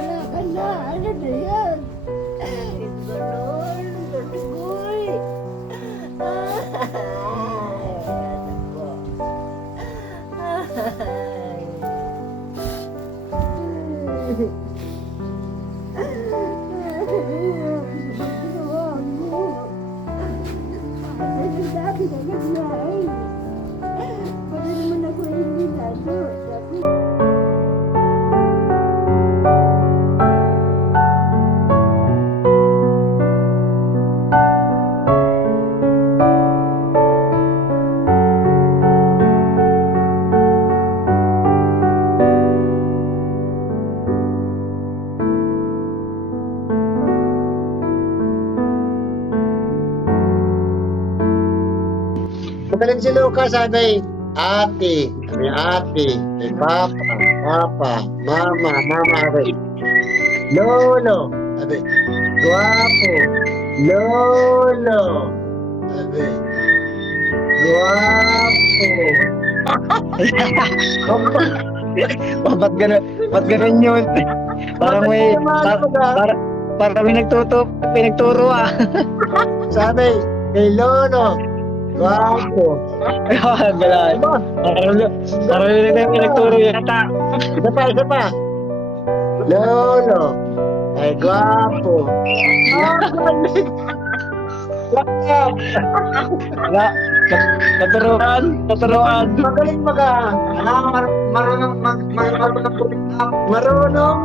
wala ka na. Ano na yan? Ganon, tutugoy. Anak ko. Ginawa mo. Ano sabi na naglain? Para naman ako eliminado. Sabi Magaling si Lucas, sabi, ate, sabi ate, kay papa, papa, mama, mama, sabi, lolo, sabi, guwapo, lolo, sabi, guwapo. Ba't ganun yun? Parang may, parang may pinagturo ah. Sabi, kay lolo, guwapo. Gala. Parang may pinagturo yata. Isa pa. Lolo, ay guwapo. Lakap. Wala. Naturuan. Magaling marunong